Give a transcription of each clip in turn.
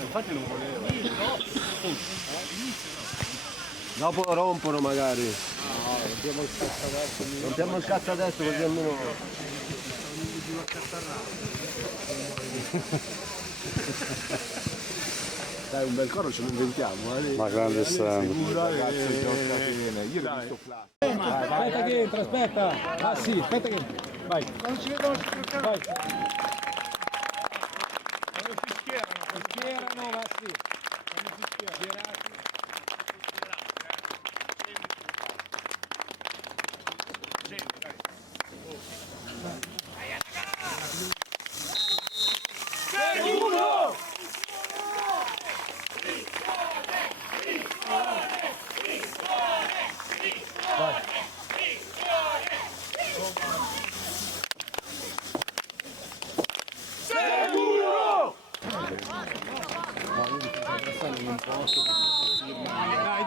Infatti non volevo. Dopo rompono magari. No, rompiamo il cazzo adesso. Rompiamo il cazzo adesso così almeno. Dai, un bel coro ce lo inventiamo, Ma grande Sam. Io l'ho visto flash. Aspetta che entra, aspetta. Ah sì, aspetta che entra. Vai. Non ci vedo, vai. Non si schierano, ma sì. Non si schierano. Seguro!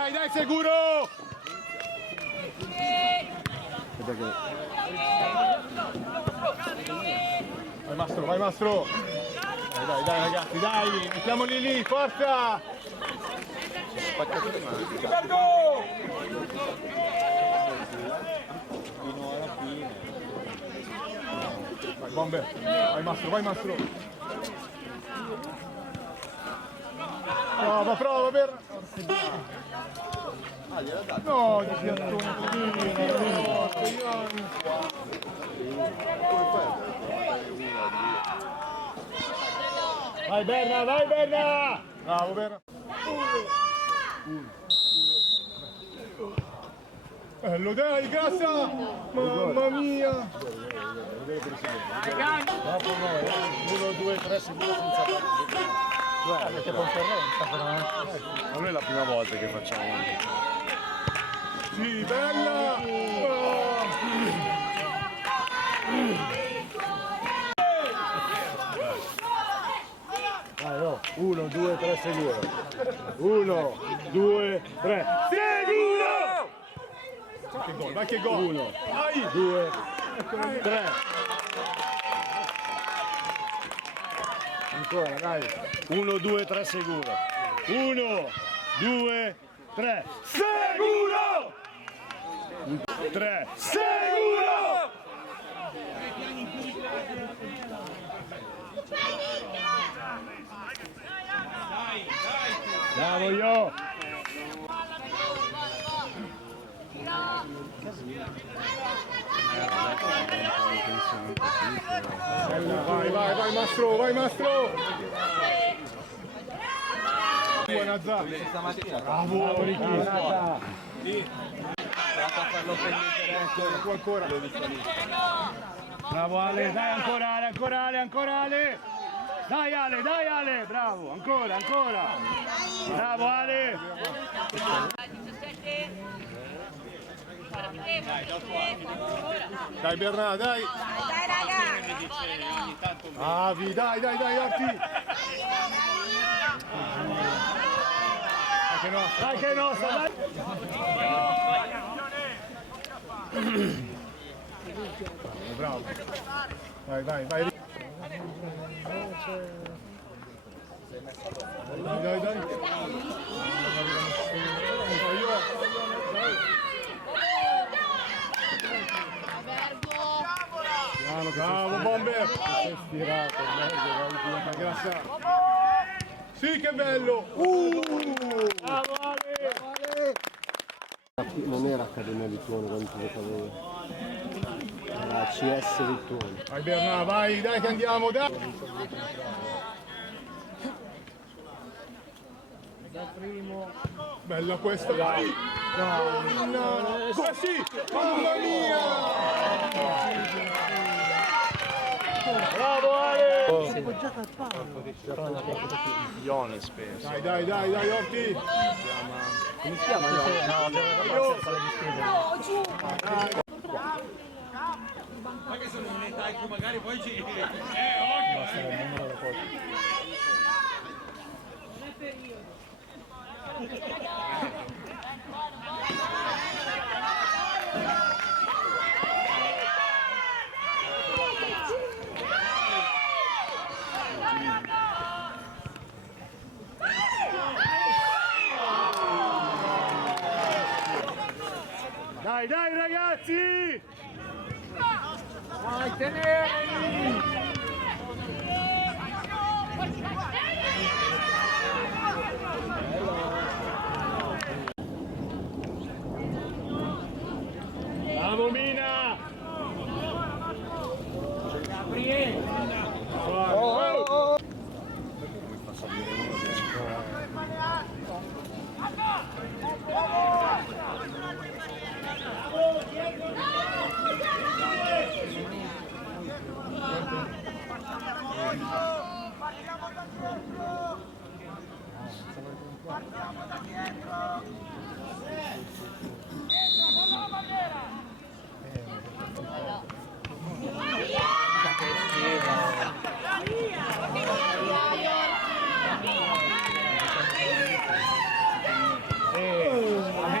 Dai, sicuro! Vai Mastro! Dai ragazzi, dai! Mettiamoli lì, forza! Vai Bomber! Vai Mastro! Prova per... No, di piattone! Vai Berna! Bravo Berna! Bello dai, grassa! Mamma mia! Dopo no, 1, 2, 3 sicuro senza avete concorrenza però. Non è la prima volta che facciamo. Sì, bella! Oh. 1, 2, 3 sicuro. 1, 2, 3. Sicuro! Vai che gol! 1, 2, 3. Ancora, dai. 1, 2, 3 sicuro. 1, 2, 3. Sicuro! 3. Sicuro! Bravo io! Vai Mastro! Buona Zara! Bravo Ricky! Ancora! Bravo Ale, dai ancora Ale! Dai Ale, bravo, ancora! Bravo Ale! Dai Bernà, dai! Dai raga! Avi, dai Arti! Dai che è nostra, dai! Bravo! Vai! Dai! Bravo Bomber! Sei stirato, grazie! Sì che bello! Bravo Ale! Non era Accademia Vittuone quando ti giocavo. Era CS Vittuone. Vai Bernà, vai, dai che andiamo, dai! Bella questa, dai! No. Sì! Mamma mia! Bravo Ale! Sei appoggiato al palo. Iones penso. Dai, Orti! Come si chiama? No, deve fare No, giù! Ma che sono in un'età in cui magari poi ci... Bravo Mina!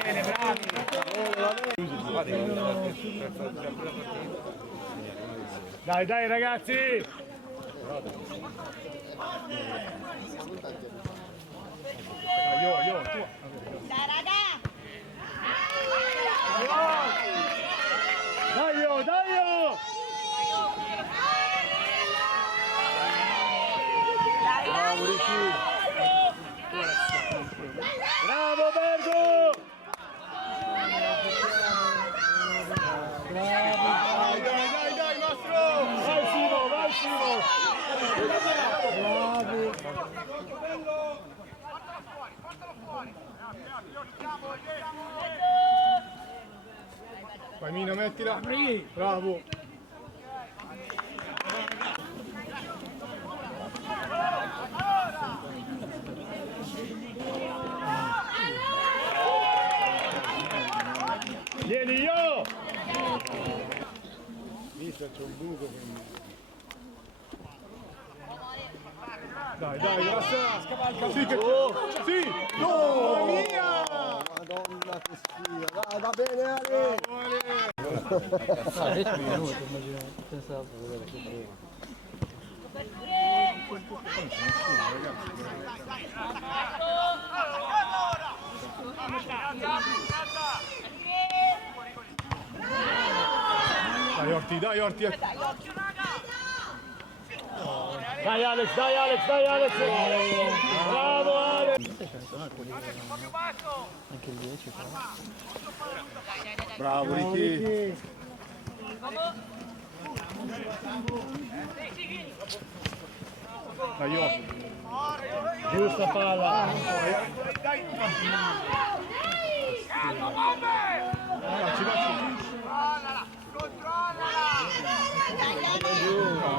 Bene, bravi. Dai, dai ragazzi! Io, tu. Dai raga! Dai io! Dai! Bravo Bergo! Dai, nostro! Vai Simo! Vai Mina, mettila! Bravo! Vieni io! Mister, c'è un buco quindi. Dai, grassa! Sì, che... Sì! No! Mia! Madonna che sfida, va bene Ale! Dai Orti! Dai Alex! Bravo Alex! Bravo Ricky! Dai io! Giusta palla!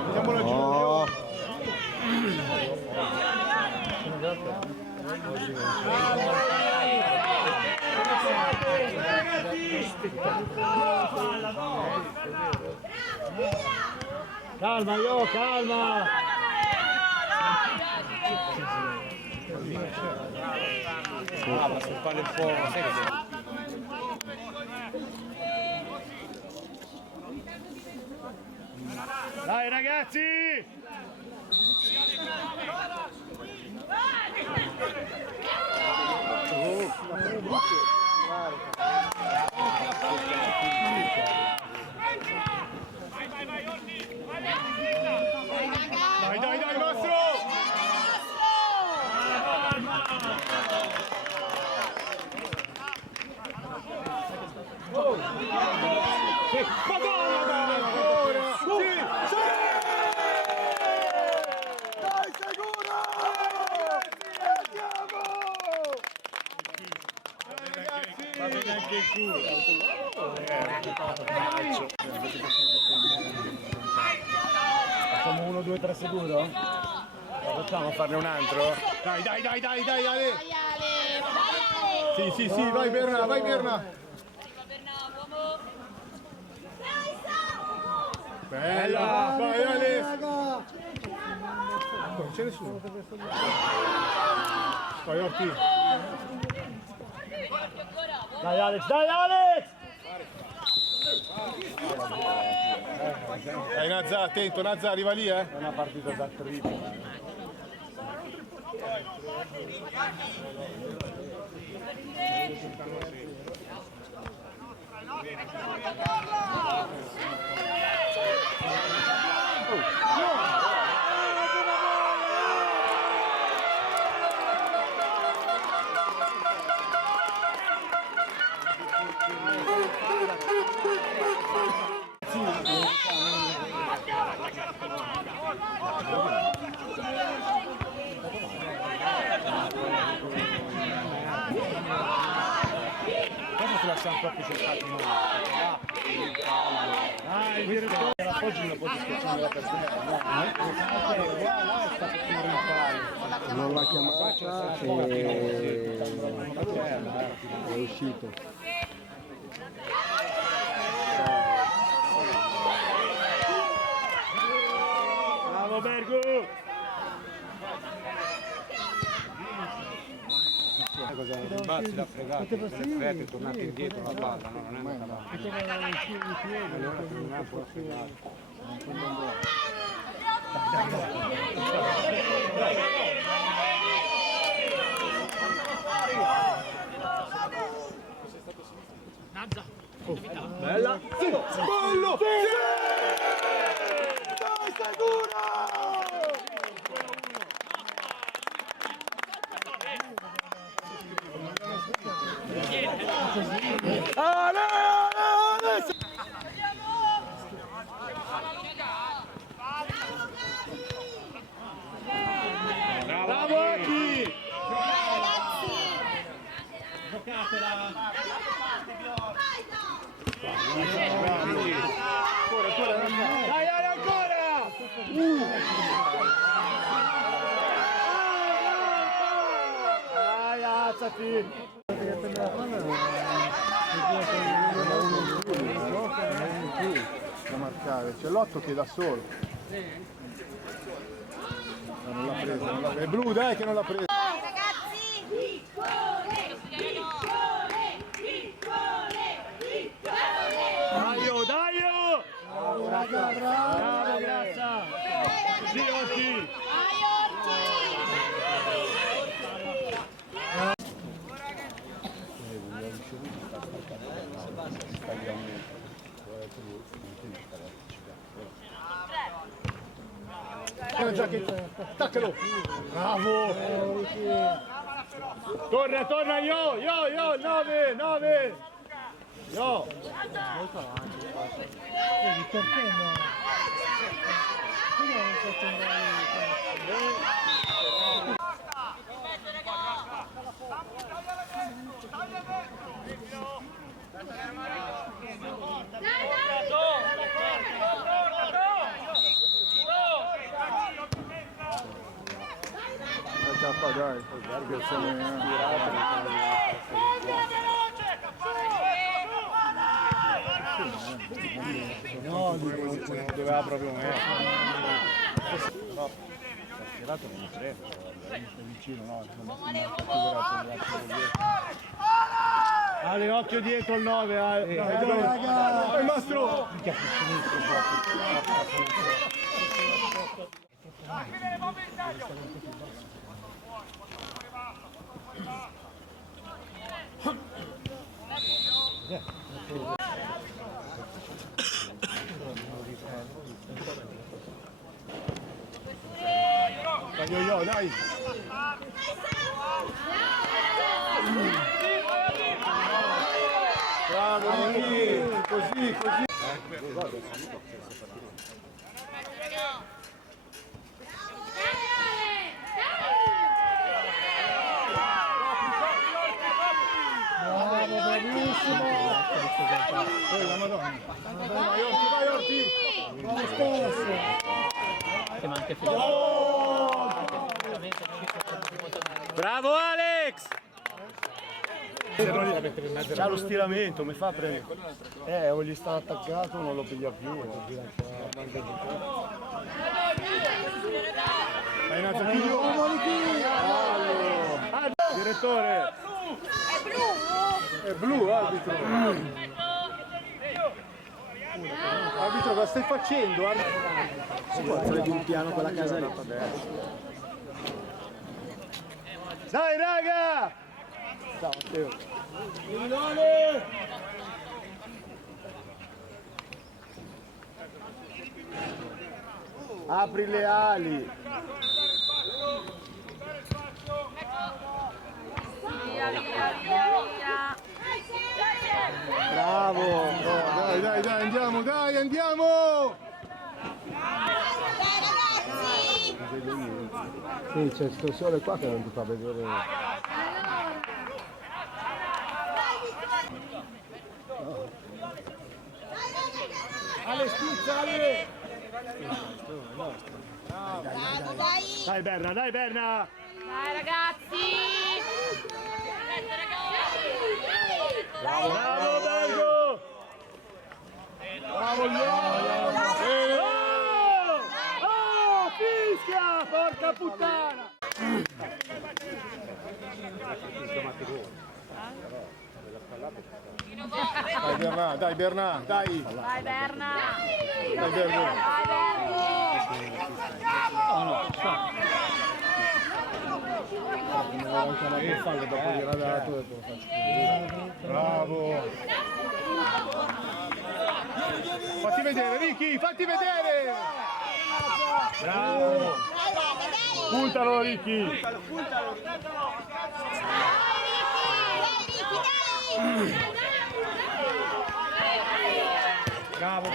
Mettiamola giù! Calma io, calma! Ma sul palle un po', sai che Dai ragazzi! Dai, Mastro! Madonna, ancora! Sì! Dai sicuro! Andiamo! Va bene anche il culo! Facciamo 1, 2, 3 sicuro? Facciamo farne un altro? Dai Ale! Sì, vai Berna! Bella! Vai Ale! Non c'è nessuno. Vai Orti! Dai Alex! Dai Nazza, attento, Nazza arriva lì, eh! È una partita da tripla. Cosa ti lascia un po' più cercato in mano? Il direttore oggi non può schiacciare la persona. Là è stato più rimpallo. Non l'ha chiamata e è uscito. Bravo Bergu! Rimbalzi l'ha fregato, l'effetto è tornato indietro la palla, no? Non è andata avanti. Allora secondo me è un po' fregato. Bella! Bello! Dai, stai dura! Bravo Aki! Dai ancora! Dai, alzati! Da marcare, c'è l'8 che è da solo. Non l'ha presa, non l'ha presa. È blu, dai che non l'ha presa. Ragazzi! Piccole! Dai, dai! Bravo, raga, bravo, Grazia! Sì, Orti! Attaccalo! Bravo! Torna, io, il 9! Io! Perché no? Perché non faccio Dai, perché siamo no, doveva proprio me. No, tirato non c'è, è vicino, no, Ale, occhio dietro il 9, Ale. Raga! Il nostro! Dai, dai! Bravo, così! Bravissimo! La Madonna! Vai Orti! Bravo Alex! C'ha lo stiramento, mi fa prendere. O gli sta attaccato o non lo piglia più. Vai Nazza, chiudi direttore! È blu, arbitro! Arbitro, cosa stai facendo? Si può fare di un piano quella casa lì. Dai raga! Ciao Matteo! Apri le ali. Via, via, via, via. Bravo. Dai, andiamo, andiamo! Dai ragazzi! Sì, c'è sto sole qua che non ti fa vedere. Ale, spizza, Ale! Bravo, dai! Dai Berna, dai Berna! Dai ragazzi! Bravo Bergo! Bravo Leo! Oh, fischia! Porca puttana! Dai Berna, dai! Vai Berna! Dai Bergo! Vai Bravo! Fatti vedere, Ricky, fatti vedere! Bravo! Puntalo, Ricky! Bravo!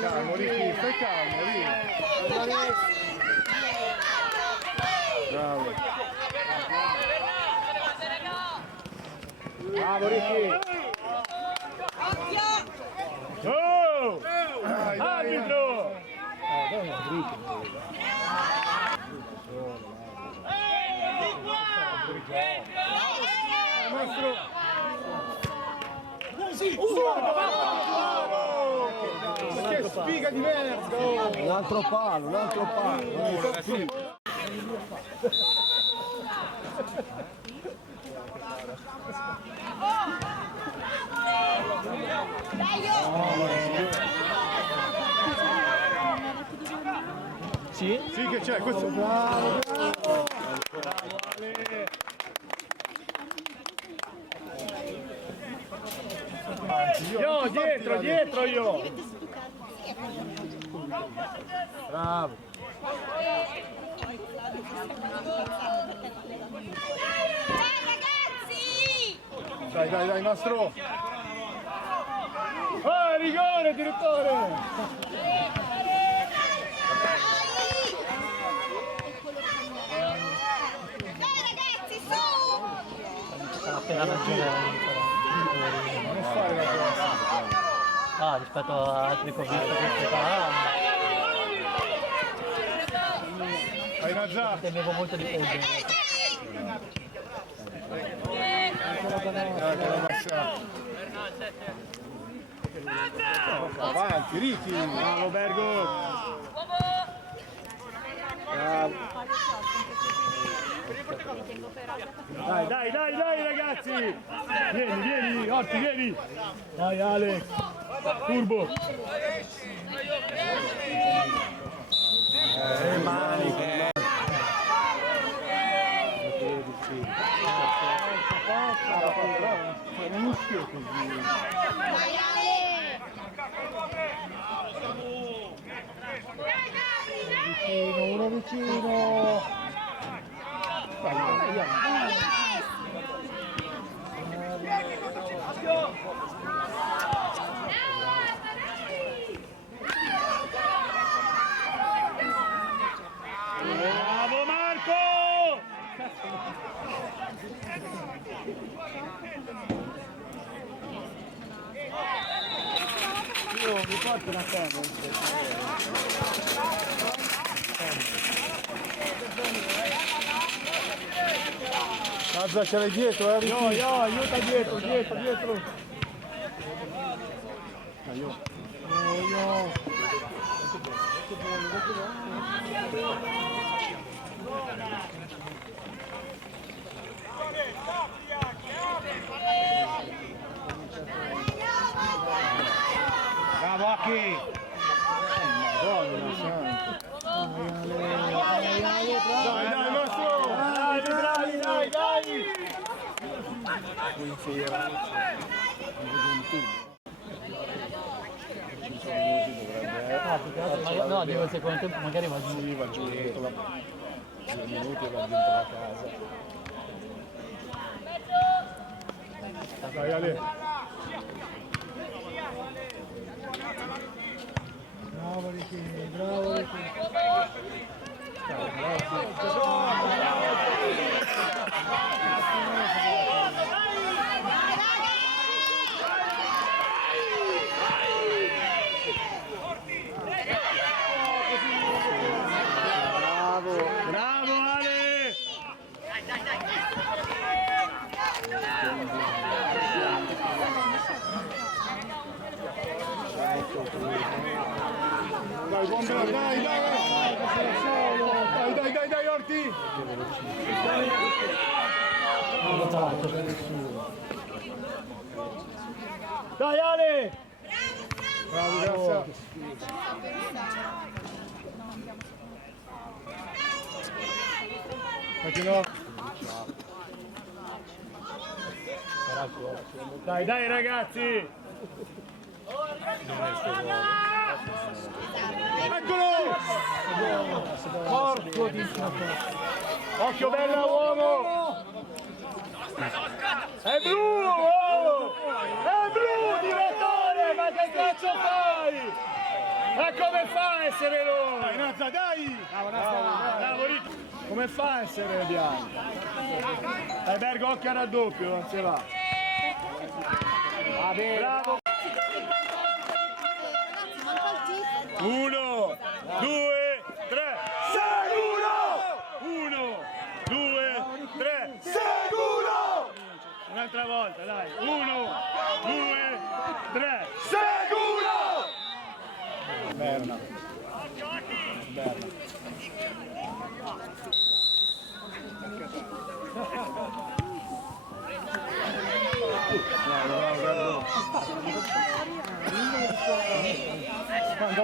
Calmo, Ricky, stai calmo, Ricky! Bravo! Bravo, Ricky! Oh! Arbitro! Nostro! Che sfiga di merda! Un altro palo. Sì? Sì che c'è, questo... Bravo! Io, dietro io! Bravo! Dai ragazzi! Dai, Mastro! Oh, rigore, direttore! Dai ragazzi, su! Appena Non fare la cosa! rispetto a altri che ho visto queste qua, Hai Nazza! temevo molto di più. Avanti, Ricky! Bravo Bergo! Dai ragazzi! Vieni, Orti, vieni! Dai Ale! Turbo! Mani! Dai Ale! Uno vicino! Bravo Marco! Io mi porto una cosa. Nazza ce l'hai dietro, Io, aiuta dietro. Bravo Aki! Dai, nostro! Dai! No, dico il secondo tempo magari va giù. Sì, va giù dentro la 2 minuti e va dentro la casa. Dai Ale. Bravo Ricky, bravo Ricky. Bravo Ale! Dai, buon bel, dai, dai, Orti! Dai Ale! Bravo, grazie! Continua. Dai ragazzi! Eccolo! Porco di Occhio bella uomo! È blu! Oh! È blu, direttore! Ma che cazzo fai? Ma come fa a essere rosso? Dai, Nazza, dai! Bravo, Ricky! Come fa a essere bianco? Bergo, occhio al raddoppio, non se va. Bravo! 1, 2, 3, sicuro! 1, 2, 3, sicuro! Un'altra volta, dai! 1, 2, 3, sicuro! Berna. Berna.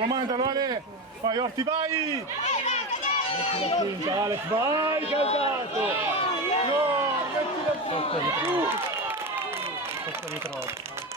Mandalo, Ale! Vai, Orti, vai! Alex, vai, caldato! No, metti la Troppo di troppo.